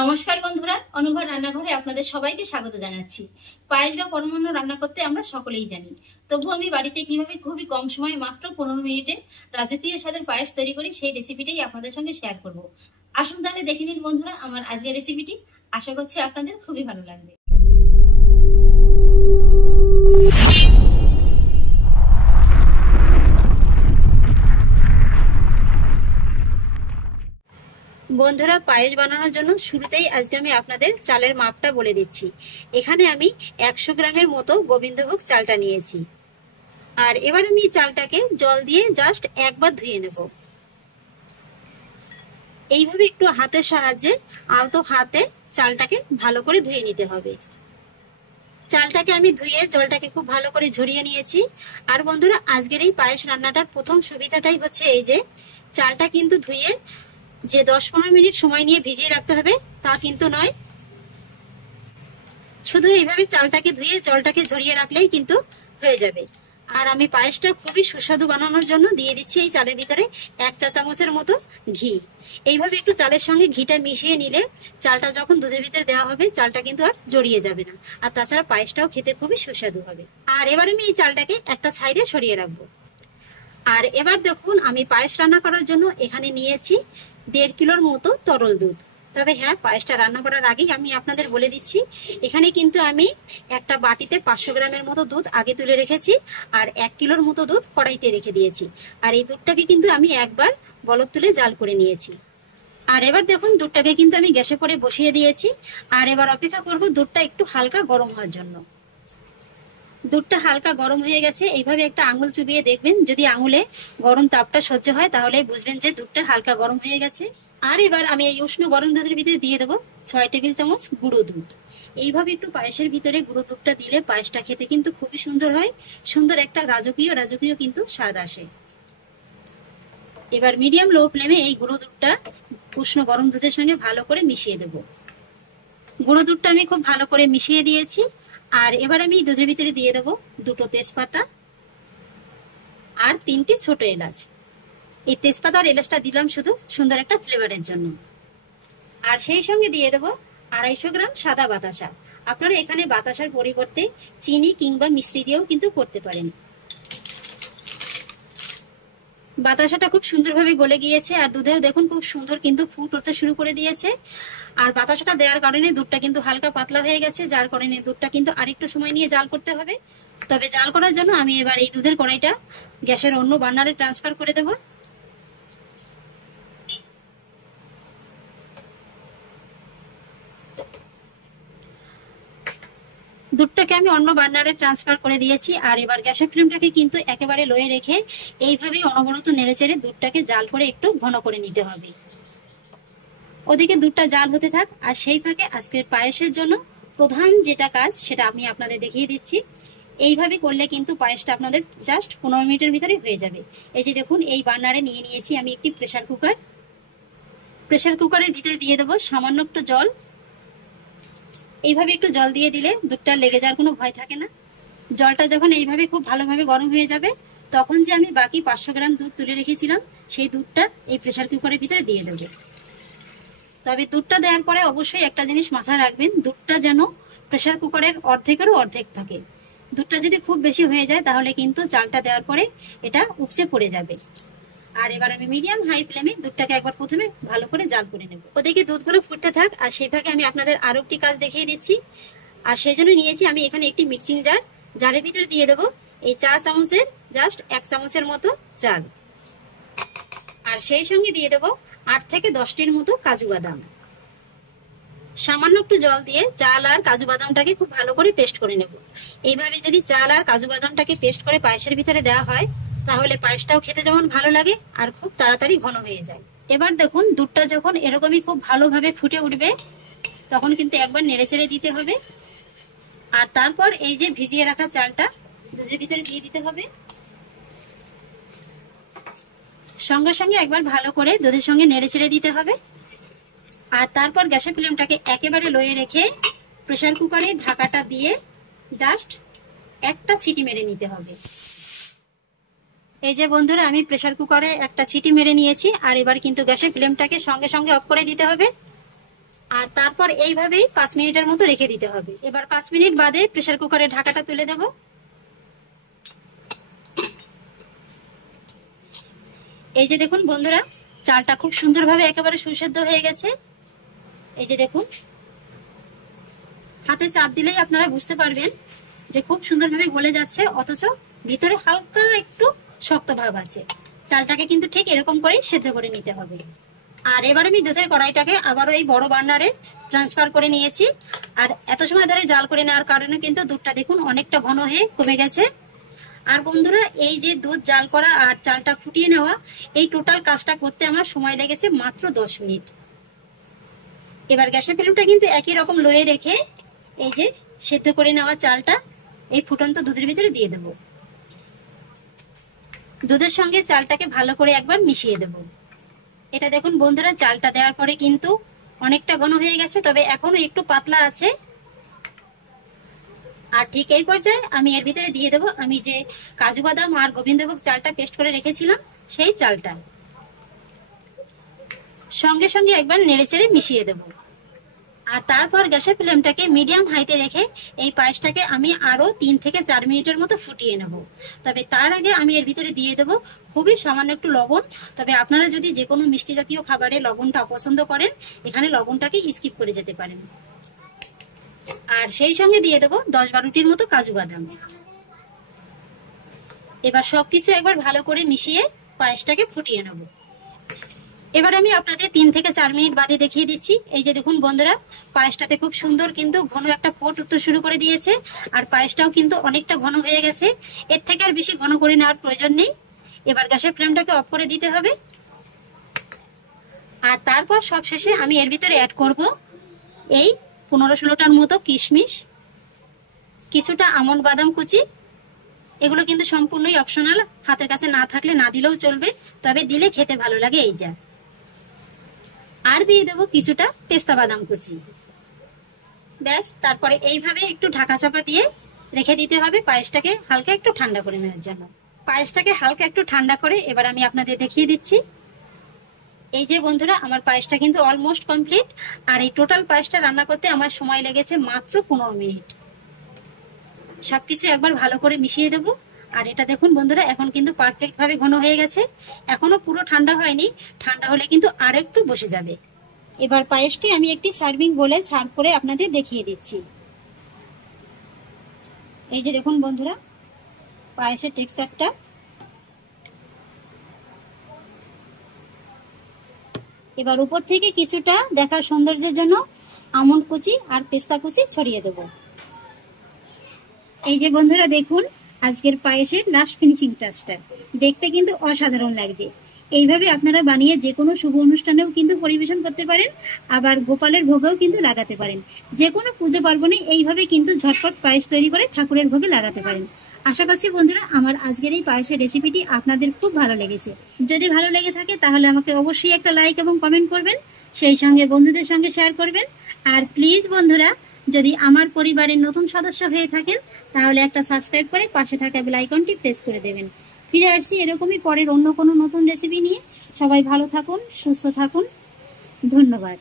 নমস্কার বন্ধুরা, অনুভব রান্নাঘরে আপনাদের সবাইকে স্বাগত জানাচ্ছি। পায়েস বা পরমান্ন রান্না করতে আমরা সকলেই জানি, তবু আমি বাড়িতে কিভাবে খুবই কম সময়ে মাত্র 15 মিনিটে রাজকীয় স্বাদের পায়েস তৈরি করি সেই রেসিপিটাই আপনাদের সঙ্গে শেয়ার করব। আসুন তাহলে দেখে নিন বন্ধুরা আমার আজকের রেসিপিটি। আশা করছি আপনাদের খুবই ভালো লাগবে। বন্ধুরা, পায়েস বানানোর জন্য শুরুতেই আজকে আমি আপনাদের চালের মাপটা বলে দিচ্ছি। এখানে আমি 100 গ্রামের মতো গোবিন্দভোগ চালটা নিয়েছি। আর এবার আমি চালটাকে জল দিয়ে জাস্ট একবার ধুয়ে নেব। এইভাবে একটু হাতের সাহায্যে আলতো হাতে চালটাকে ভালো করে ধুয়ে নিতে হবে। চালটাকে আমি ধুয়ে জলটাকে খুব ভালো করে ঝরিয়ে নিয়েছি। আর বন্ধুরা, আজকের এই পায়েস রান্নাটার প্রথম সুবিধাটাই হচ্ছে এই যে চালটা কিন্তু ধুয়ে যে 10-15 মিনিট সময় নিয়ে ভিজিয়ে রাখতে হবে তা কিন্তু নয়, শুধু এইভাবে চালটাকে ধুয়ে জলটাকে ঝরিয়ে রাখলেই কিন্তু হয়ে যাবে। আর আমি পায়েসটা খুবই সুস্বাদু বানানোর জন্য দিয়ে দিচ্ছি এই চালের ভিতরে 1 চা চামচের মতো ঘি। এইভাবে একটু চালের সঙ্গে ঘিটা মিশিয়ে নিলে চালটা যখন দুধের ভিতরে দেওয়া হবে চালটা কিন্তু আর জড়িয়ে যাবে না, আর তাছাড়া পায়েসটাও খেতে খুবই সুস্বাদু হবে। আর এবার আমি এই চালটাকে একটা সাইডে সরিয়ে রাখবো। আর এবার দেখুন, আমি পায়েস রান্না করার জন্য এখানে নিয়েছি 1.5 কিলোর মতো তরল দুধ। তবে হ্যাঁ, পায়েসটা রান্না করার আগেই আমি আপনাদের বলে দিচ্ছি, এখানে কিন্তু আমি একটা বাটিতে 500 গ্রামের মতো দুধ আগে তুলে রেখেছি, আর 1 কিলোর মতো দুধ কড়াইতে রেখে দিয়েছি। আর এই দুধটাকে কিন্তু আমি একবার বলক তুলে জাল করে নিয়েছি। আর এবার দেখুন, দুধটাকে কিন্তু আমি গ্যাসে পরে বসিয়ে দিয়েছি। আর এবার অপেক্ষা করব দুধটা একটু হালকা গরম হওয়ার জন্য। দুধটা হালকা গরম হয়ে গেছে। এইভাবে একটা আঙুল চুবিয়ে দেখবেন, যদি আঙুলে গরম তাপটা সহ্য হয় তাহলে বুঝবেন যে দুধটা হালকা গরম হয়ে গেছে। আর এবার আমি এই উষ্ণ গরম দুধের ভিতরে দিয়ে দেবো 6 টেবিল চামচ গুঁড়ো দুধ। এইভাবে একটু পায়েসের ভিতরে গুঁড়ো দুধটা দিলে পায়েসটা খেতে কিন্তু খুবই সুন্দর হয়, সুন্দর একটা রাজকীয় কিন্তু স্বাদ আসে। এবার মিডিয়াম লো ফ্লেমে এই গুঁড়ো দুধটা উষ্ণ গরম দুধের সঙ্গে ভালো করে মিশিয়ে দেবো। গুঁড়ো দুধটা আমি খুব ভালো করে মিশিয়ে দিয়েছি। আর এবার আমি দুধের ভিতরে দিয়ে দেবো 2টো তেজপাতা আর 3টি ছোট এলাচ। এই তেজপাতা আর এলাচটা দিলাম শুধু সুন্দর একটা ফ্লেভারের জন্য। আর সেই সঙ্গে দিয়ে দেবো 250 গ্রাম সাদা বাতাসা। আপনারা এখানে বাতাসার পরিবর্তে চিনি কিংবা মিশ্রি দিয়েও কিন্তু করতে পারেন। বাতাসাটা খুব সুন্দরভাবে গলে গিয়েছে, আর দুধেও দেখুন খুব সুন্দর কিন্তু ফুট উঠতে শুরু করে দিয়েছে। আর বাতাসাটা দেওয়ার কারণে দুধটা কিন্তু হালকা পাতলা হয়ে গেছে, যার কারণে দুধটা কিন্তু আরেকটু সময় নিয়ে জাল করতে হবে। তবে জাল করার জন্য আমি এবার এই দুধের কড়াইটা গ্যাসের অন্য বার্নারে ট্রান্সফার করে দেব। দুধটাকে আমি অন্য বার্নারে ট্রান্সফার করে দিয়েছি। আর এবার গ্যাসের ফ্লেমটাকে কিন্তু একেবারে লোয়ে রেখে এইভাবেই অনবরত নেড়েচেড়ে দুধটাকে জাল করে একটু ঘন করে নিতে হবে। ওদিকে দুধটা জাল হতে থাক, আর সেই ফাঁকে আজকের পায়েসের জন্য প্রধান যেটা কাজ সেটা আমি আপনাদের দেখিয়ে দিচ্ছি। এইভাবে করলে কিন্তু পায়েসটা আপনাদের জাস্ট 15 মিনিটের ভিতরে হয়ে যাবে। এই যে দেখুন, এই বার্নারে নিয়ে নিয়েছি আমি একটি প্রেসার কুকার। প্রেসার কুকারের ভিতরে দিয়ে দেবো সামান্য একটু জল। এইভাবে একটু জল দিয়ে দিলে দুধটা লেগে যাওয়ার কোনো ভয় থাকে না। জলটা যখন এইভাবে খুব ভালোভাবে গরম হয়ে যাবে, তখন যে আমি বাকি 500 গ্রাম দুধ তুলে রেখেছিলাম সেই দুধটা এই প্রেসার কুকারের ভিতরে দিয়ে দেবো। তবে দুধটা দেওয়ার পরে অবশ্যই একটা জিনিস মাথায় রাখবেন, দুধটা যেন প্রেসার কুকারের অর্ধেকেরও অর্ধেক থাকে। দুধটা যদি খুব বেশি হয়ে যায় তাহলে কিন্তু চালটা দেওয়ার পরে এটা উপচে পড়ে যাবে। আর এবার আমি মিডিয়াম হাই ফ্লেমে দুধটাকে একবার প্রথমে ভালো করে জাল করে নেব। ওদিকে দুধগুলো ফুটতে থাক, আর সেই ভাগে আমি আপনাদের আরো একটি কাজ দেখিয়ে দিচ্ছি। আর সেই জন্য নিয়েছি আমি এখানে একটি মিক্সিং জার। জারের ভিতরে দিয়ে দেবো এই 4 চামচের জাস্ট 1 চামচের মতো চাল। আর সেই সঙ্গে দিয়ে দেবো 8 থেকে 10টির মতো কাজু বাদাম। সামান্য একটু জল দিয়ে চাল আর কাজু বাদামটাকে খুব ভালো করে পেস্ট করে নেব। এইভাবে যদি চাল আর কাজু বাদামটাকে পেস্ট করে পায়েসের ভিতরে দেওয়া হয় তাহলে পায়েসটাও খেতে যেমন ভালো লাগে আর খুব তাড়াতাড়ি ঘন হয়ে যায়। এবার দেখুন, দুধটা যখন এরকমই খুব ভালোভাবে ফুটে উঠবে তখন কিন্তু একবার নেড়েচেড়ে দিতে হবে। আর তারপর এই যে ভিজিয়ে রাখা চালটা দুধের ভিতরে দিয়ে দিতে হবে। সঙ্গে সঙ্গে একবার ভালো করে দুধের সঙ্গে নেড়েচেড়ে দিতে হবে। আর তারপর গ্যাসের ফ্লেমটাকে একেবারে লোয়ে রেখে প্রেসার কুকারে ঢাকাটা দিয়ে জাস্ট একটা সিটি মেরে নিতে হবে। এই যে বন্ধুরা, আমি প্রেসার কুকারে একটা সিটি মেরে নিয়েছি। আর এবার কিন্তু গ্যাসের ফ্লেমটাকে সঙ্গে সঙ্গে অফ করে দিতে হবে। আর তারপর এইভাবেই 5 মিনিটের মতো রেখে দিতে হবে। এবার 5 মিনিট বাদে প্রেসার কুকারের ঢাকাটা তুলে দেব। এই যে দেখুন বন্ধুরা, চালটা খুব সুন্দরভাবে একেবারে সুসেদ্ধ হয়ে গেছে। এই যে দেখুন, হাতে চাপ দিলেই আপনারা বুঝতে পারবেন যে খুব সুন্দরভাবে গলে যাচ্ছে, অথচ ভিতরে হালকা একটু শক্ত ভাব আছে। চালটাকে কিন্তু ঠিক এরকম করেই সেদ্ধ করে নিতে হবে। আর এবার আমি দুধের কড়াইটাকে আবারও এই বড় বার্নারে ট্রান্সফার করে নিয়েছি। আর এত সময় ধরে জাল করে নেওয়ার কারণে কিন্তু দুধটা দেখুন অনেকটা ঘন হয়ে কমে গেছে। আর বন্ধুরা, এই যে দুধ জাল করা আর চালটা ফুটিয়ে নেওয়া, এই টোটাল কাজটা করতে আমার সময় লেগেছে মাত্র 10 মিনিট। এবার গ্যাসের ফ্লেমটা কিন্তু একই রকম লোয়ে রেখে এই যে সেদ্ধ করে নেওয়া চালটা এই ফুটন্ত দুধের ভিতরে দিয়ে দেব। দুধের সঙ্গে চালটাকে ভালো করে একবার মিশিয়ে দেব। এটা দেখুন বন্ধুরা, চালটা দেওয়ার পরে কিন্তু অনেকটা ঘন হয়ে গেছে, তবে এখনো একটু পাতলা আছে। আর ঠিক এই পর্যায়ে আমি এর ভিতরে দিয়ে দেব আমি যে কাজু বাদাম আর গোবিন্দভোগ চালটা পেস্ট করে রেখেছিলাম সেই চালটা। সঙ্গে সঙ্গে একবার নেড়েচেড়ে মিশিয়ে দেব। আর তারপর গ্যাসের ফ্লেমটাকে মিডিয়াম হাইতে রেখে এই পায়েসটাকে আমি আরো 3 থেকে 4 মিনিটের মতো ফুটিয়ে নেব। তবে তার আগে আমি এর ভিতরে দিয়ে দেব খুবই সামান্য একটু লবণ। তবে আপনারা যদি যে কোনো মিষ্টি জাতীয় খাবারে লবণটা অপছন্দ করেন, এখানে লবণটাকে স্কিপ করে যেতে পারেন। আর সেই সঙ্গে দিয়ে দেব 10-12টির মতো কাজু বাদাম। এবার সবকিছু একবার ভালো করে মিশিয়ে পায়েসটাকে ফুটিয়ে নেব। এবার আমি আপনাদের 3 থেকে 4 মিনিট বাদে দেখিয়ে দিচ্ছি। এই যে দেখুন বন্ধুরা, পায়েসটাতে খুব সুন্দর কিন্তু ঘন একটা ফোট উঠতে শুরু করে দিয়েছে। আর পায়েসটাও কিন্তু অনেকটা ঘন হয়ে গেছে। এর থেকে আর বেশি ঘন করে নেওয়ার প্রয়োজন নেই। এবার গ্যাসের ফ্লেমটাকে অফ করে দিতে হবে। আর তারপর সবশেষে আমি এর ভিতরে অ্যাড করব এই 15-16টার মতো কিশমিশ, কিছুটা আমন্ড বাদাম কুচি। এগুলো কিন্তু সম্পূর্ণই অপশনাল, হাতের কাছে না থাকলে না দিলেও চলবে, তবে দিলে খেতে ভালো লাগে এই যা। আর দিয়ে দেবো কিছুটা পেস্তা বাদাম কুচি। ব্যাস, তারপরে এইভাবে একটু ঢাকা চাপা দিয়ে রেখে দিতে হবে পায়েসটাকে হালকা একটু ঠান্ডা করে নেওয়ার জন্য। পায়েসটাকে হালকা একটু ঠান্ডা করে এবার আমি আপনাদের দেখিয়ে দিচ্ছি। এই যে বন্ধুরা, আমার পায়েসটা কিন্তু অলমোস্ট কমপ্লিট। আর এই টোটাল পায়েসটা রান্না করতে আমার সময় লেগেছে মাত্র 15 মিনিট। সবকিছু একবার ভালো করে মিশিয়ে দেবো। আর এটা দেখুন বন্ধুরা, এখন কিন্তু পারফেক্ট ভাবে ঘন হয়ে গেছে। এখনো পুরো ঠান্ডা হয়নি, ঠান্ডা হলে কিন্তু আর একটু বসে যাবে। এবার পায়েসটি আমি একটি সার্ভিং বোলে সার্ভ করে আপনাদের দেখিয়ে দিচ্ছি। এই যে দেখুন বন্ধুরা, পায়েসের টেক্সচারটা। এবার উপর থেকে কিছুটা দেখার সৌন্দর্যের জন্য আমন্ড কুচি আর পেস্তা কুচি ছড়িয়ে দেব। এই যে বন্ধুরা দেখুন, আজকের পায়েসের লাস্ট ফিনিশিং টাচটা দেখতে কিন্তু অসাধারণ লাগছে। এইভাবে আপনারা বানিয়ে যে কোনো শুভ অনুষ্ঠানেও কিন্তু পরিবেশন করতে পারেন, আবার গোপালের ভোগেও কিন্তু লাগাতে পারেন। যে কোনো পুজো পার্বণে এইভাবে কিন্তু ঝটপট পায়েস তৈরি করে ঠাকুরের ভোগে লাগাতে পারেন। আশা করছি বন্ধুরা আমার আজকের এই পায়েসের রেসিপিটি আপনাদের খুব ভালো লেগেছে। যদি ভালো লেগে থাকে তাহলে আমাকে অবশ্যই একটা লাইক এবং কমেন্ট করবেন, সেই সঙ্গে বন্ধুদের সঙ্গে শেয়ার করবেন। আর প্লিজ বন্ধুরা, যদি আমার পরিবারের নতুন সদস্য হয়ে থাকেন তাহলে একটা সাবস্ক্রাইব করে পাশে থাকা বেল আইকনটি প্রেস করে দেবেন। ফিরে আসছি এরকমই পরের অন্য কোনো নতুন রেসিপি নিয়ে। সবাই ভালো থাকুন, সুস্থ থাকুন। ধন্যবাদ।